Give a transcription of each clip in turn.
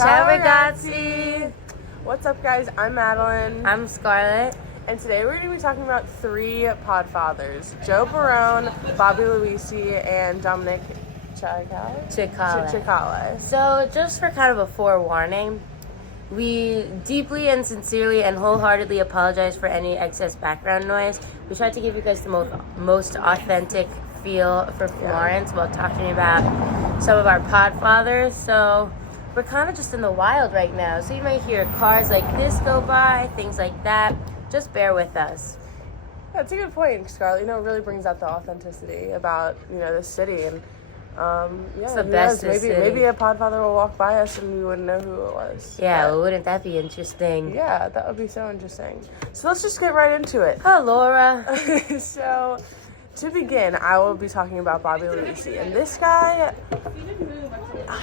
Ciao ragazzi! What's up, guys? I'm Madeline. I'm Scarlett. And today we're going to be talking about 3 Podfathers. Joe Barone, Bobby Luisi, and Dominic Cicale. So just for kind of a forewarning, we deeply and sincerely and wholeheartedly apologize for any excess background noise. We tried to give you guys the most authentic feel for Florence while talking about some of our Podfathers. So we're kind of just in the wild right now. So you might hear cars like this go by, things like that. Just bear with us. That's a good point, Scarlett. It really brings out the authenticity about, the city. And, it's the best maybe a Podfather will walk by us and we wouldn't know who it was. Yeah, well, wouldn't that be interesting? Yeah, that would be so interesting. So let's just get right into it. Oh, Laura. So, to begin, I will be talking about Bobby Luisi. And this guy,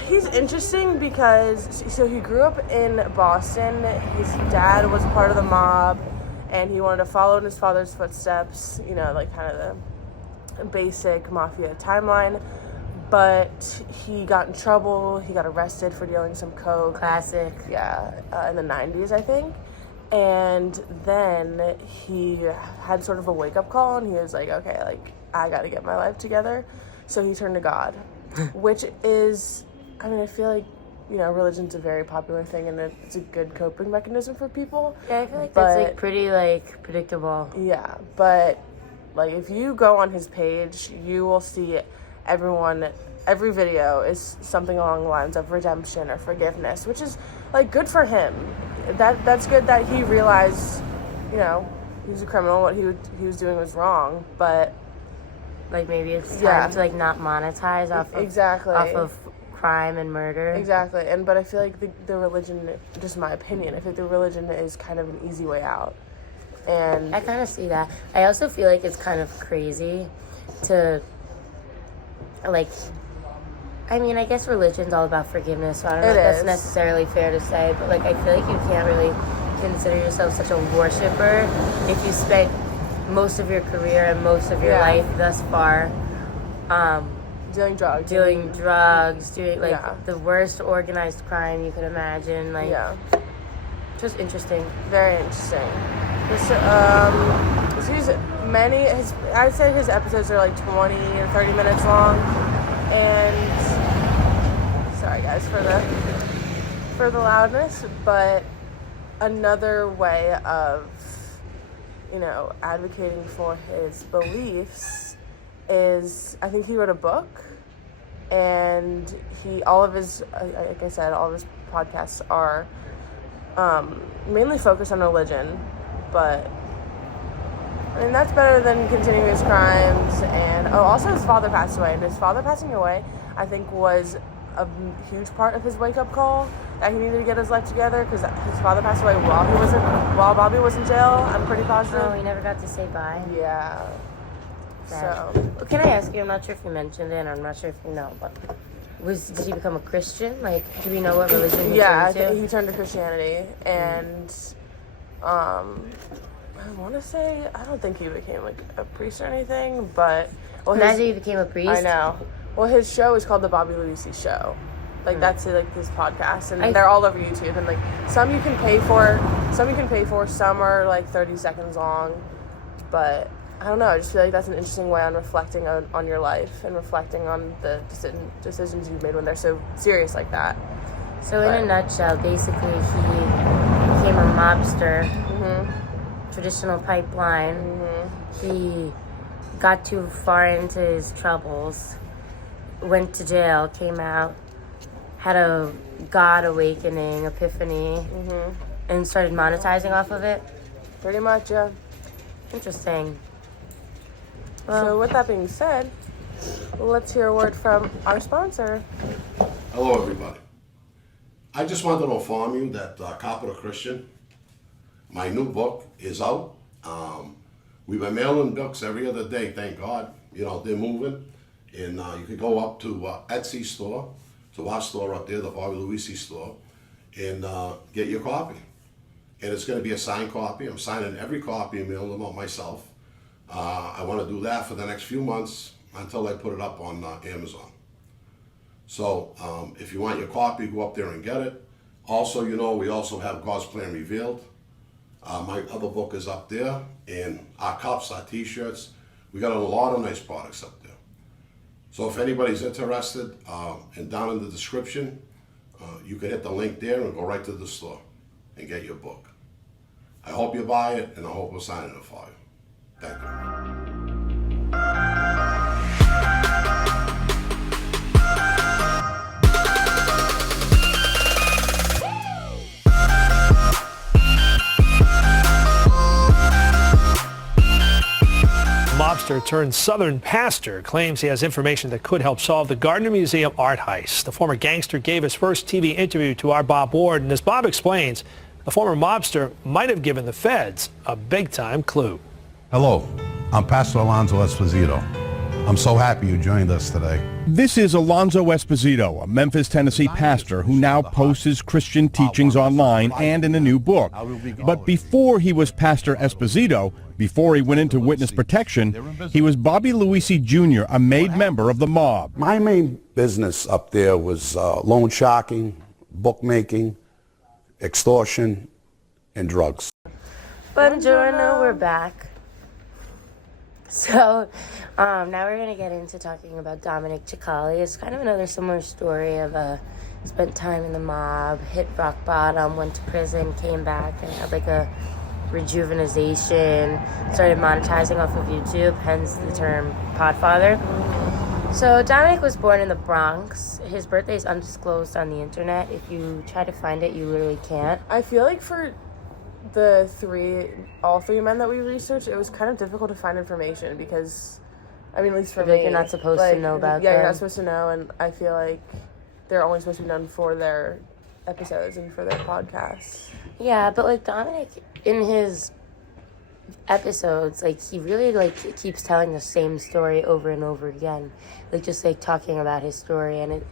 he's interesting because, he grew up in Boston. His dad was part of the mob, and he wanted to follow in his father's footsteps, kind of the basic mafia timeline. But he got in trouble. He got arrested for dealing some coke. Classic. Yeah, in the 90s, I think. And then he had sort of a wake-up call, and he was like, okay, I got to get my life together. So he turned to God, which is, I feel like, religion's a very popular thing, and it's a good coping mechanism for people. Yeah, I feel like that's, pretty, predictable. Yeah, but, if you go on his page, you will see every video is something along the lines of redemption or forgiveness, which is, good for him. That's good that he realized, he was a criminal, what he was doing was wrong, but... maybe it's time to, not monetize off of crime and murder. Exactly, but I feel like the religion, just my opinion, I feel like the religion is kind of an easy way out. And I kind of see that. I also feel like it's kind of crazy to... I guess religion's all about forgiveness, so I don't know if that's necessarily fair to say, but, I feel like you can't really consider yourself such a worshiper if you spent most of your career and most of your life thus far doing drugs, doing the worst organized crime you could imagine. Just interesting. Very interesting. I'd say his episodes are 20 and 30 minutes long, and sorry guys for the loudness, but another way of advocating for his beliefs is, I think he wrote a book, and all of his podcasts are mainly focused on religion, but that's better than continuing his crimes. And also his father passed away, and his father passing away, I think, was a huge part of his wake-up call, that he needed to get his life together, because his father passed away while Bobby was in jail. I'm pretty positive. Oh, he never got to say bye. Yeah. Sad. So, can I ask you? I'm not sure if you mentioned it, and I'm not sure if you know, but did he become a Christian? Do we know what religion he turned to? Yeah, he turned to Christianity, and I want to say, I don't think he became a priest or anything, but imagine he became a priest. I know. Well, his show is called The Bobby Luisi Show. That's his podcast, and they're all over YouTube. And some you can pay for, some are 30 seconds long. But I don't know. I just feel like that's an interesting way on reflecting on your life and reflecting on the decisions you've made when they're so serious like that. So in a nutshell, basically he became a mobster, traditional pipeline. He got too far into his troubles, went to jail, came out, had a God awakening, epiphany, and started monetizing off of it. Pretty much, yeah. Interesting. Well, so with that being said, let's hear a word from our sponsor. Hello, everybody. I just wanted to inform you that Capital Christian, my new book, is out. We've been mailing books every other day, thank God. They're moving. And you can go up to Etsy store, to our store up there, the Bobby Luisi store, and get your copy. And it's going to be a signed copy. I'm signing every copy and mailing them out myself. I want to do that for the next few months until I put it up on Amazon. So if you want your copy, go up there and get it. Also, we also have God's Plan Revealed. My other book is up there, and our cups, our t-shirts. We got a lot of nice products up there. So if anybody's interested, and down in the description, you can hit the link there and go right to the store and get your book. I hope you buy it, and I hope we're signing it for you. Thank you. Mobster turned Southern pastor claims he has information that could help solve the Gardner Museum art heist. The former gangster gave his first TV interview to our Bob Ward, and as Bob explains, the former mobster might have given the feds a big-time clue. Hello, I'm Pastor Alonzo Esposito. I'm so happy you joined us today. This is Alonzo Esposito, a Memphis, Tennessee pastor who now posts his Christian teachings online and in a new book. But before he was Pastor Esposito, before he went into witness protection, he was Bobby Luisi Jr., a made member of the mob. My main business up there was loan sharking, bookmaking, extortion, and drugs. Buongiorno, we're back. So, now we're going to get into talking about Dominic Cicali. It's kind of another similar story of spent time in the mob, hit rock bottom, went to prison, came back, and had like a rejuvenation, started monetizing off of YouTube, hence the term Podfather. So Dominic was born in the Bronx. His birthday is undisclosed on the internet. If you try to find it, you literally can't. I feel like for all three men that we researched, it was kind of difficult to find information because, I mean, at least for me, you're not supposed to know about Yeah, them. you're not supposed to know, and I feel like they're only supposed to be known for their episodes and for their podcasts. Yeah, but like Dominic, in his episodes, like he really like keeps telling the same story over and over again, like just like talking about his story. And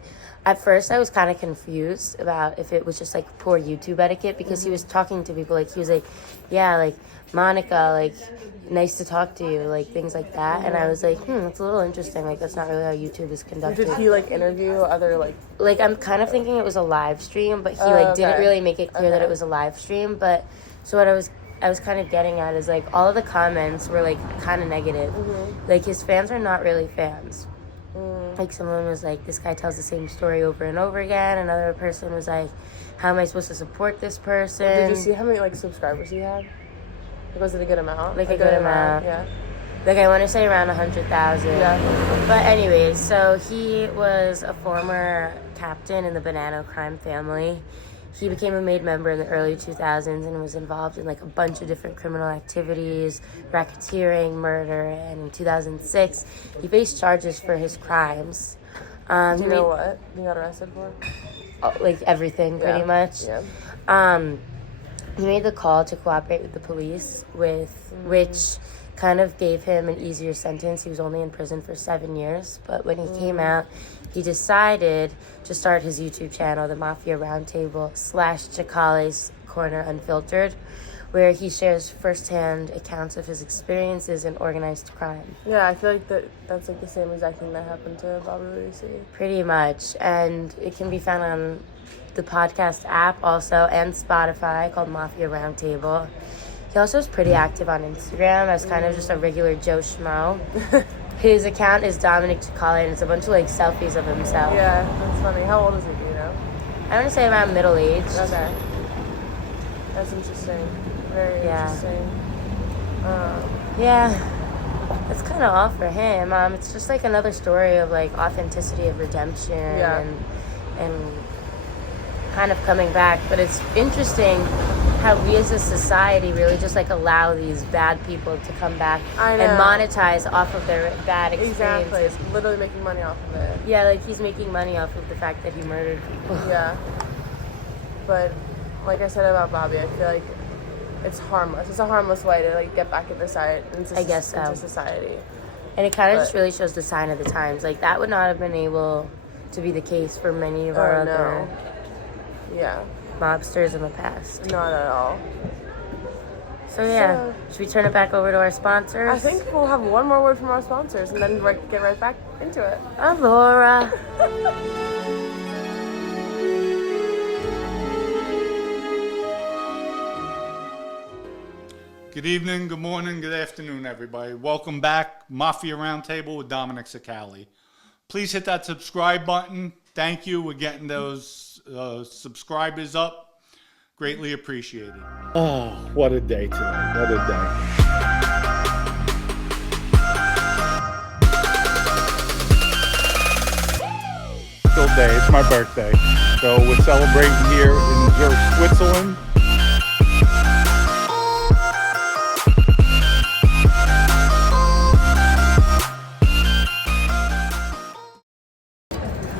at first I was kind of confused about if it was just like poor YouTube etiquette, because he was talking to people like he was like, yeah, like Monica, like nice to talk to you, like things like that. And I was like, that's a little interesting, like that's not really how YouTube is conducted. Did he like interview other like I'm kind of thinking it was a live stream, but he didn't really make it clear that it was a live stream. But so what I was kind of getting at is like all of the comments were like kind of negative. Like his fans are not really fans. Like someone was like, this guy tells the same story over and over again. Another person was like, how am I supposed to support this person? Did you see how many like subscribers he had? Like, was it a good amount? Like a good amount. Yeah. Like I want to say around 100,000. Yeah. But anyways, so he was a former captain in the Bonanno crime family. He became a made member in the early 2000s and was involved in like a bunch of different criminal activities, racketeering, murder, and in 2006, he faced charges for his crimes. Do you know what he got arrested for? Like everything, pretty much. Yeah. He made the call to cooperate with the police, which kind of gave him an easier sentence. He was only in prison for 7 years, but when he came out, he decided to start his YouTube channel, the Mafia Roundtable / Cicali's Corner Unfiltered, where he shares firsthand accounts of his experiences in organized crime. Yeah, I feel like that's like the same exact thing that happened to Bobby Luisi. Pretty much, and it can be found on the podcast app also and Spotify called Mafia Roundtable. He also is pretty active on Instagram as kind of just a regular Joe Schmo. His account is Dominic Cicali, and it's a bunch of like selfies of himself. Yeah, that's funny. How old is he, do you know? I want to say around middle age. Okay. That's interesting. Very interesting. Yeah, that's kind of all for him. It's just like another story of like authenticity of redemption and kind of coming back. But it's interesting how we as a society really just like allow these bad people to come back and monetize off of their bad experiences. Exactly. Literally making money off of it. Yeah, like he's making money off of the fact that he murdered people. Yeah. But like I said about Bobby, I feel like it's harmless. It's a harmless way to like get back into society. Into society. And it kind of just really shows the sign of the times. Like that would not have been able to be the case for many of our other mobsters in the past. Not at all. So yeah, should we turn it back over to our sponsors? I think we'll have one more word from our sponsors and then get right back into it. Alora. Good evening, good morning, good afternoon, everybody. Welcome back, Mafia Roundtable with Dominic Sicali. Please hit that subscribe button. Thank you. We're getting those subscribers up. Greatly appreciated. Oh, what a day today. What a day. Day. It's my birthday. So we're celebrating here in Zurich, Switzerland.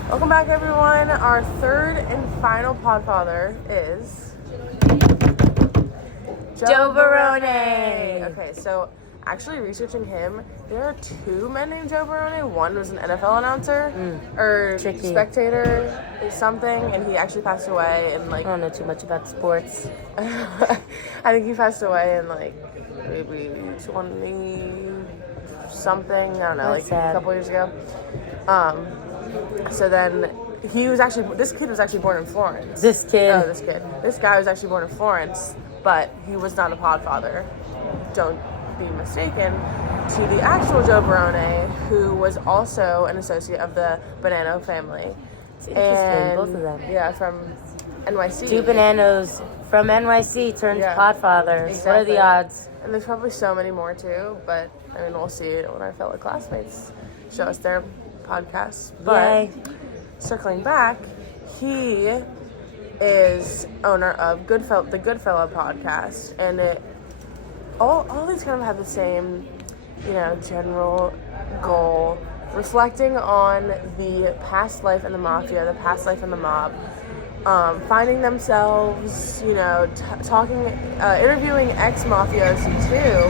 Welcome back, everyone. Our third and final Podfather is Joe Barone. Okay, so actually researching him, there are two men named Joe Barone. One was an NFL announcer or Tricky. spectator or something, and he actually passed away in I don't know too much about sports. I think he passed away in maybe 20 something. I don't know, That's sad. a couple years ago. So then this kid was actually born in Florence. This Guy was actually born in Florence, but he was not a Podfather. Don't be mistaken, to the actual Joe Barone, who was also an associate of the Bonanno family. It's interesting, both of them. Yeah, from NYC. Two Bonanos from NYC turned Podfathers. Exactly. What are the odds? And there's probably so many more too, but I mean, we'll see when our fellow classmates show us their podcasts. But Yay. circling back, he is owner of the Goodfellow podcast, and all these kind of have the same, general goal, reflecting on the past life in the mafia, the past life in the mob, finding themselves, talking, interviewing ex-mafiosi too,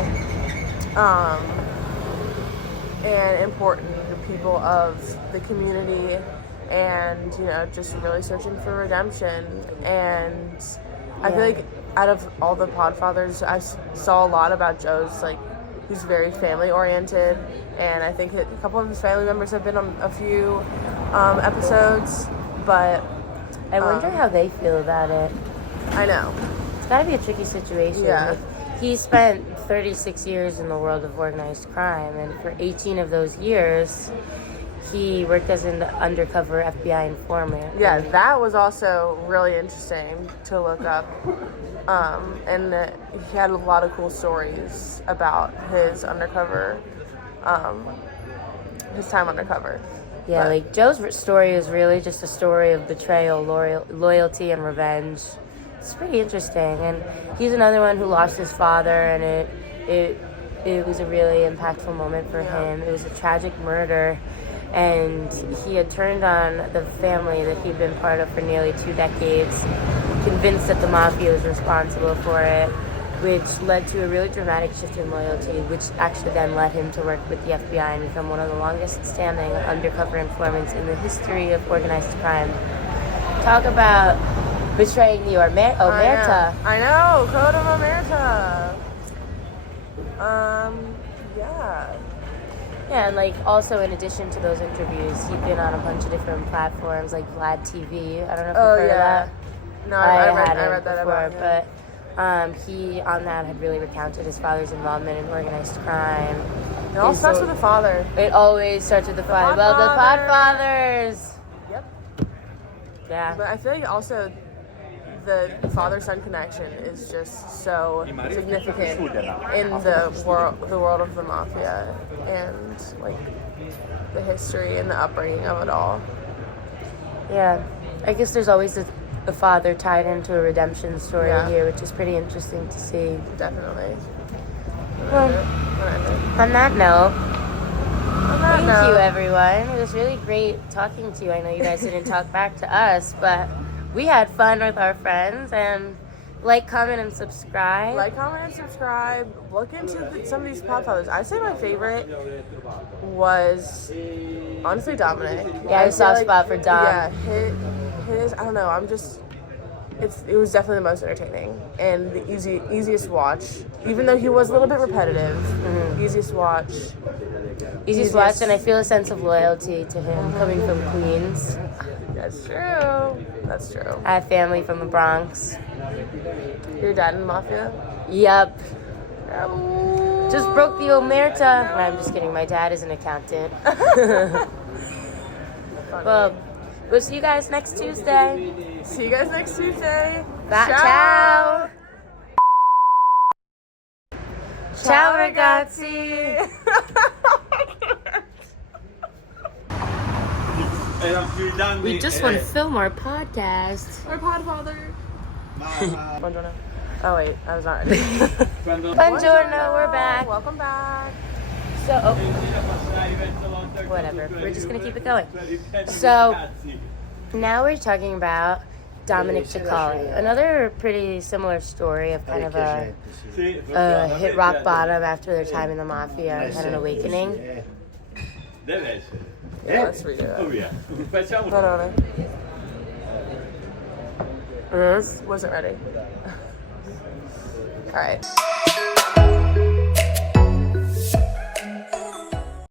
and important people of the community, and just really searching for redemption. And I feel like out of all the Podfathers, I saw a lot about Joe's, he's very family oriented, and I think that a couple of his family members have been on a few episodes, but I wonder how they feel about it. I know. It's gotta be a tricky situation. Yeah. He spent 36 years in the world of organized crime, and for 18 of those years, he worked as an undercover FBI informant. Yeah, that was also really interesting to look up. And he had a lot of cool stories about his undercover, his time undercover. Yeah, Joe's story is really just a story of betrayal, loyalty, and revenge. It's pretty interesting, and he's another one who lost his father, and it was a really impactful moment for him. It was a tragic murder, and he had turned on the family that he'd been part of for nearly 2 decades, convinced that the mafia was responsible for it, which led to a really dramatic shift in loyalty, which actually then led him to work with the FBI and become one of the longest standing undercover informants in the history of organized crime. Talk about betraying the Omerta. I know, Code of Omerta. Yeah. Yeah, and also in addition to those interviews, he'd been on a bunch of different platforms like Vlad TV. I don't know if you've heard of that. No, I read that before, about him. but he on that had really recounted his father's involvement in organized crime. It all starts with the father. It always starts with the father. Well, the Podfathers. Yep. Yeah. But I feel like also the father-son connection is just so significant in the world of the mafia, and the history and the upbringing of it all. Yeah, I guess there's always the father tied into a redemption story here, which is pretty interesting to see. Definitely. Well, on that note, thank you, everyone. It was really great talking to you. I know you guys didn't talk back to us, but we had fun with our friends. And comment, and subscribe. Look into some of these Podfathers. I'd say my favorite was honestly Dominic. Yeah, I soft spot for Dom. Yeah, his. I don't know. It was definitely the most entertaining and the easiest watch. Even though he was a little bit repetitive, easiest watch. Easiest watch, and I feel a sense of loyalty to him coming from Queens. That's true. I have family from the Bronx. Your dad in the mafia? Yep. Just broke the omerta. No, I'm just kidding. My dad is an accountant. Well, we'll see you guys next Tuesday. See you guys next Tuesday. Ciao. Ciao ragazzi. We just want to film our podcast. We're Podfathers. Buongiorno. Oh wait, I was not ready. Buongiorno, we're back. Welcome back. So, whatever. We're just gonna keep it going. So, now we're talking about Dominic Cicali. Another pretty similar story of kind of a hit rock bottom after their time in the mafia and had an awakening. Let's read it. Buongiorno. Wasn't ready. All right.